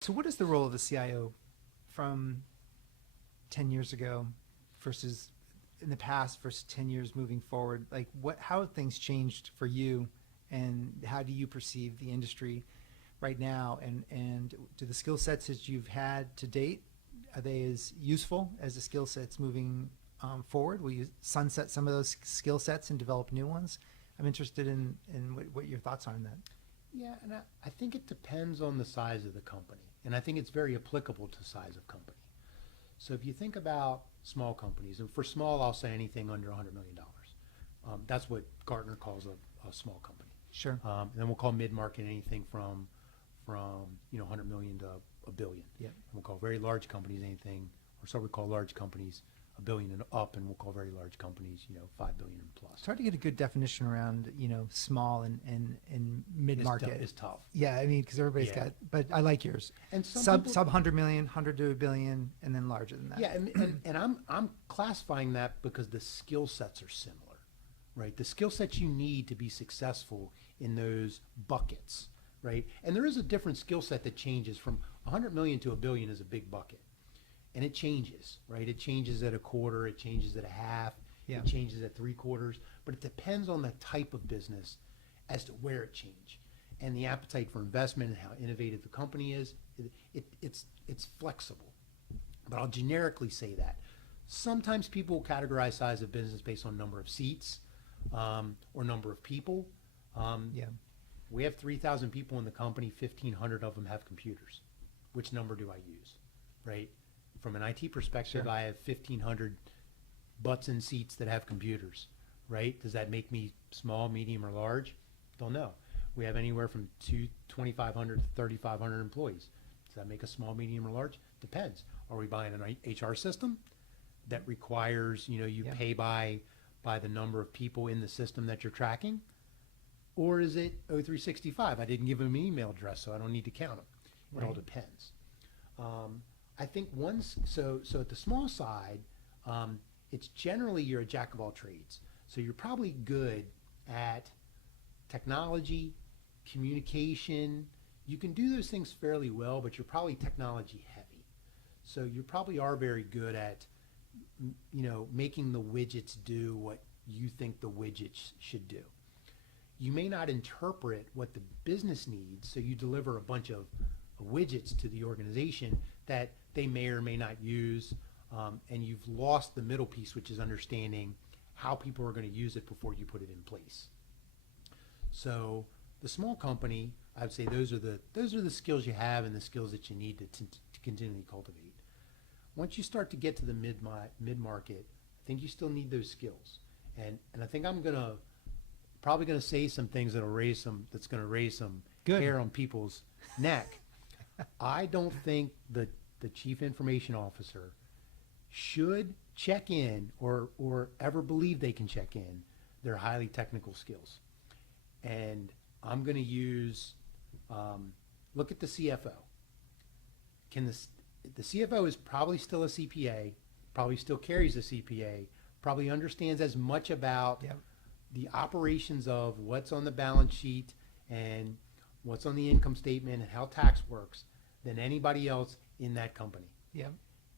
So what is the role of the CIO from 10 years ago versus in the past versus 10 years moving forward? Like how have things changed for you, and how do you perceive the industry right now? And do the skill sets that you've had to date, are they as useful as the skill sets moving forward? Will you sunset some of those skill sets and develop new ones? I'm interested in what your thoughts are on that. Yeah, and I think it depends on the size of the company. And I think it's very applicable to size of company. So if you think about small companies, and for small, I'll say anything under $100 million. That's what Gartner calls a small company. Sure. And then we'll call mid-market anything from 100 million to a billion. Yeah. And we'll call very large companies anything, or so we call large companies a billion and up, and we'll call very large companies 5 billion and plus. It's hard to get a good definition around, small and mid-market. It's tough. Yeah, I mean, because everybody's got, but I like yours. And some sub people, sub 100 million, 100 to a billion, and then larger than that. Yeah, and I'm classifying that because the skill sets are similar, right? The skill sets you need to be successful in those buckets, right? And there is a different skill set that changes from 100 million to a billion is a big bucket. And it changes, right? It changes at a quarter, it changes at a half, Yeah. it changes at 3/4, but it depends on the type of business as to where it changes. And the appetite for investment and how innovative the company is, it's flexible. But I'll generically say that. Sometimes people categorize size of business based on number of seats or number of people. Yeah. We have 3,000 people in the company, 1,500 of them have computers. Which number do I use, right? From an IT perspective, Sure. I have 1,500 butts in seats that have computers, right? Does that make me small, medium, or large? Don't know. We have anywhere from 2,500 to 3,500 employees. Does that make us small, medium, or large? Depends. Are we buying an HR system that requires, you Yeah. pay by the number of people in the system that you're tracking? Or is it O365? I didn't give them an email address, so I don't need to count them. It all Right. depends. I think so at the small side, it's generally you're a jack of all trades. So you're probably good at technology, communication. You can do those things fairly well, but you're probably technology heavy. So you probably are very good at, making the widgets do what you think the widgets should do. You may not interpret what the business needs, so you deliver a bunch of widgets to the organization that they may or may not use, and you've lost the middle piece, which is understanding how people are going to use it before you put it in place. So the small company, I would say those are the skills you have and the skills that you need to continually cultivate. Once you start to get to the mid-market, I think you still need those skills. And I think I'm probably gonna say some things that's going to raise some Good. hair on people's neck. I don't think the chief information officer should check in or ever believe they can check in their highly technical skills. And I'm going to use, look at the CFO. The CFO is probably still a CPA, probably still carries a CPA, probably understands as much about Yeah. the operations of what's on the balance sheet and what's on the income statement and how tax works than anybody else in that company. Yeah.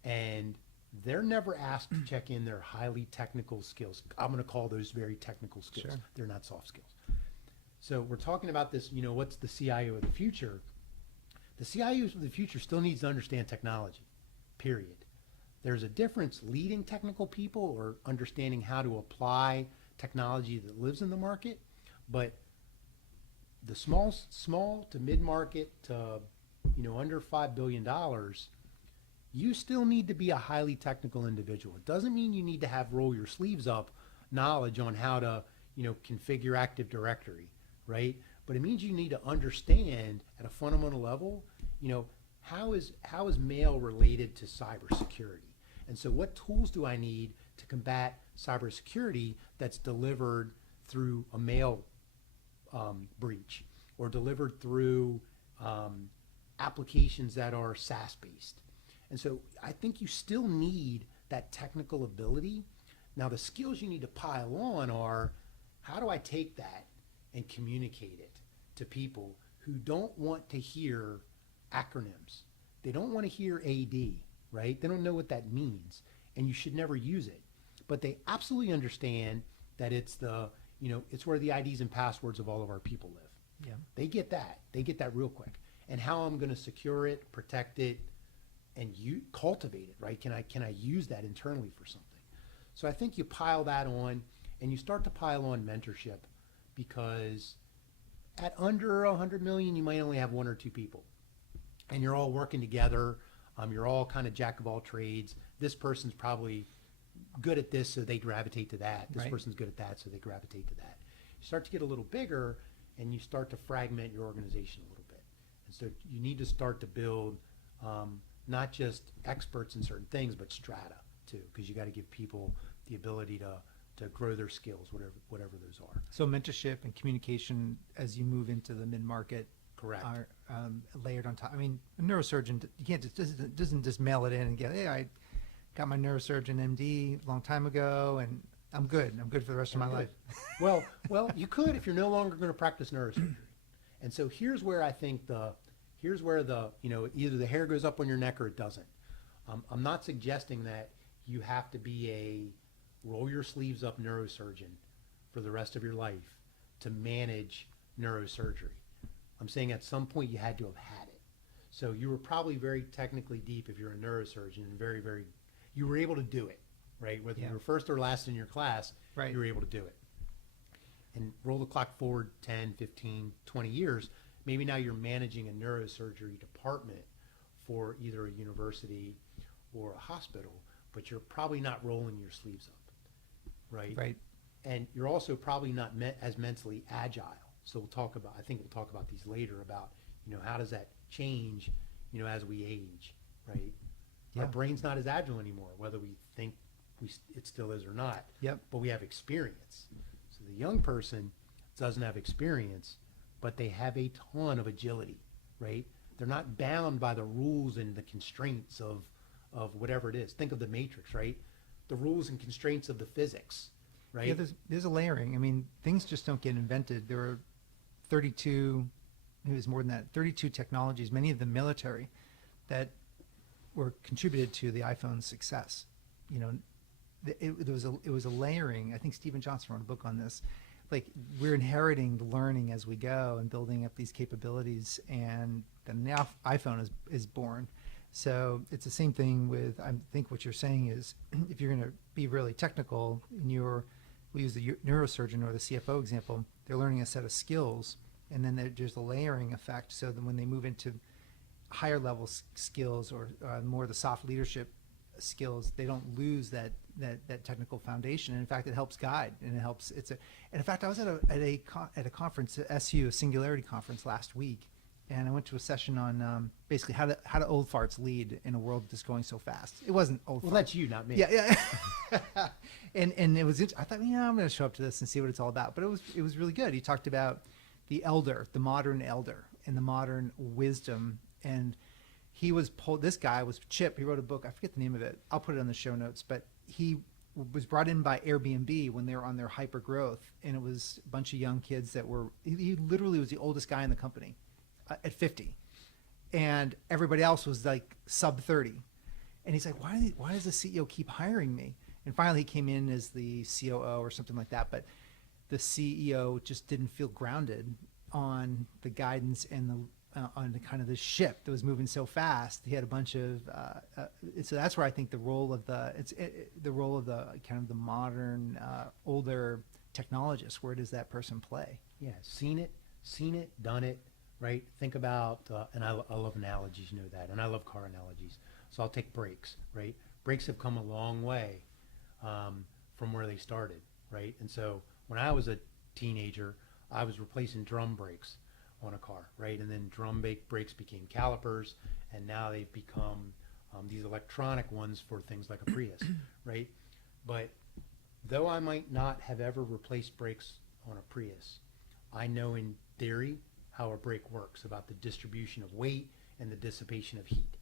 And they're never asked to check in their highly technical skills. I'm going to call those very technical skills. Sure. They're not soft skills. So we're talking about this, what's the CIO of the future? The CIO of the future still needs to understand technology, period. There's a difference leading technical people or understanding how to apply technology that lives in the market, but the small to mid-market to under $5 billion, you still need to be a highly technical individual. It doesn't mean you need to have roll your sleeves up knowledge on how to configure Active Directory, right? But it means you need to understand at a fundamental level, how is mail related to cybersecurity? And so what tools do I need to combat cybersecurity that's delivered through a mail breach or delivered through applications that are SaaS-based? And so I think you still need that technical ability. Now the skills you need to pile on are, how do I take that and communicate it to people who don't want to hear acronyms? They don't want to hear AD, right? They don't know what that means, and you should never use it. But they absolutely understand that it's it's where the IDs and passwords of all of our people live. Yeah. They get that. They get that real quick. And how I'm going to secure it, protect it, and cultivate it, right? Can I use that internally for something? So I think you pile that on, and you start to pile on mentorship, because at under 100 million, you might only have one or two people, and you're all working together. You're all kind of jack of all trades. This person's probably good at this, so they gravitate to that. This Right. person's good at that, so they gravitate to that. You start to get a little bigger, and you start to fragment your organization a little bit. And so you need to start to build not just experts in certain things, but strata too, because you got to give people the ability to grow their skills, whatever those are. So mentorship and communication as you move into the mid-market Correct. are layered on top. I mean, a neurosurgeon, you can't doesn't just mail it in and get, hey, I got my neurosurgeon MD a long time ago, and I'm good for the rest of my life. Well, you could if you're no longer going to practice neurosurgery. And so here's where I think either the hair goes up on your neck or it doesn't. I'm not suggesting that you have to be a roll your sleeves up neurosurgeon for the rest of your life to manage neurosurgery. I'm saying at some point you had to have had it. So you were probably very technically deep if you're a neurosurgeon, and very, very, you were able to do it, right? Whether Yeah. you were first or last in your class, Right. you were able to do it. And roll the clock forward 10, 15, 20 years, maybe now you're managing a neurosurgery department for either a university or a hospital, but you're probably not rolling your sleeves up, right? Right. And you're also probably not as mentally agile. So I think we'll talk about these later about, how does that change, as we age, right? Yeah. Our brain's not as agile anymore, whether we think it still is or not. Yep. But we have experience. So the young person doesn't have experience, but they have a ton of agility, right? They're not bound by the rules and the constraints of whatever it is. Think of the Matrix, right? The rules and constraints of the physics, right? Yeah, there's a layering. I mean, things just don't get invented. There are 32, it was more than that, 32 technologies, many of them military, that were contributed to the iPhone's success. It was a layering. I think Stephen Johnson wrote a book on this. Like, we're inheriting the learning as we go and building up these capabilities, and then now iPhone is born. So it's the same thing with, I think what you're saying is, if you're going to be really technical, we'll use the neurosurgeon or the CFO example, they're learning a set of skills, and then there's a layering effect, so that when they move into higher level skills or more of the soft leadership skills, they don't lose that technical foundation. And in fact, it helps guide, and it helps. And in fact, I was at a conference at SU, a Singularity conference last week, and I went to a session on basically how do old farts lead in a world that's going so fast. It wasn't old. Well, farts. that's you, not me. Yeah. and it was. I thought, I'm going to show up to this and see what it's all about. But it was really good. He talked about the modern elder, and the modern wisdom. And this guy was Chip. He wrote a book. I forget the name of it. I'll put it on the show notes. But he was brought in by Airbnb when they were on their hyper growth, and it was a bunch of young kids that were. He literally was the oldest guy in the company at 50, and everybody else was like sub 30. And he's like, why does the CEO keep hiring me? And finally, he came in as the COO or something like that. But the CEO just didn't feel grounded on the guidance and on the kind of the ship that was moving so fast. He had a bunch of so that's where I think the role of the kind of the modern older technologist. Where does that person play? Yeah, seen it, done it, right? Think about, and I love analogies, you know that, and I love car analogies. So I'll take brakes, right? Brakes have come a long way from where they started, right? And so when I was a teenager, I was replacing drum brakes on a car, right? And then drum brakes became calipers, and now they've become these electronic ones for things like a Prius, right? But though I might not have ever replaced brakes on a Prius, I know in theory how a brake works, about the distribution of weight and the dissipation of heat.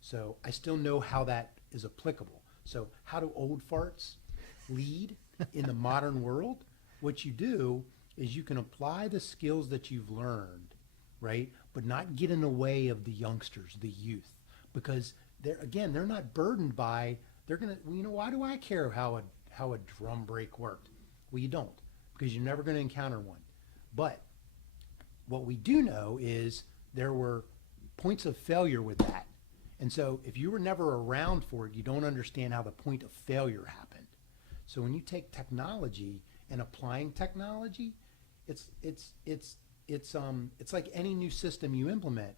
So I still know how that is applicable. So how do old farts lead in the modern world? What you do is you can apply the skills that you've learned, right? But not get in the way of the youngsters, the youth, because they're not burdened by, they're going to, why do I care how a drum brake worked? Well, you don't, because you're never going to encounter one. But what we do know is there were points of failure with that. And so if you were never around for it, you don't understand how the point of failure happened. So when you take technology and applying technology, it's like any new system you implement.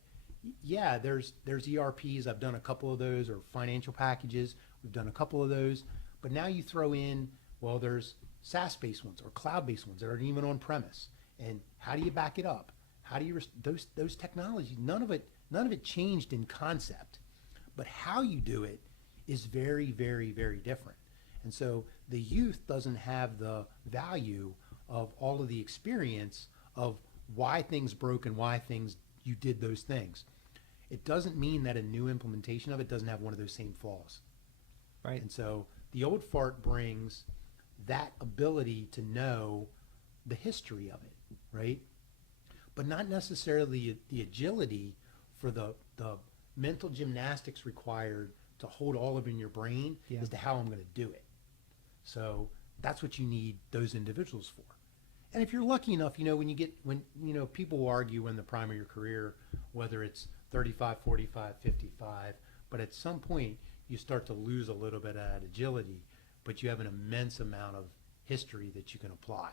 Yeah, there's ERPs. I've done a couple of those, or financial packages. We've done a couple of those. But now you throw in, well, there's SaaS-based ones or cloud-based ones that aren't even on premise. And how do you back it up? How do you those technologies? None of it changed in concept, but how you do it is very, very, very different. And so the youth doesn't have the value of all of the experience of why things broke and why you did those things. It doesn't mean that a new implementation of it doesn't have one of those same flaws. Right. And so the old fart brings that ability to know the history of it, right? But not necessarily the agility for the mental gymnastics required to hold all of it in your brain as to how I'm going to do it. So that's what you need those individuals for. And if you're lucky enough, when people will argue in the prime of your career, whether it's 35, 45, 55, but at some point you start to lose a little bit of that agility, but you have an immense amount of history that you can apply.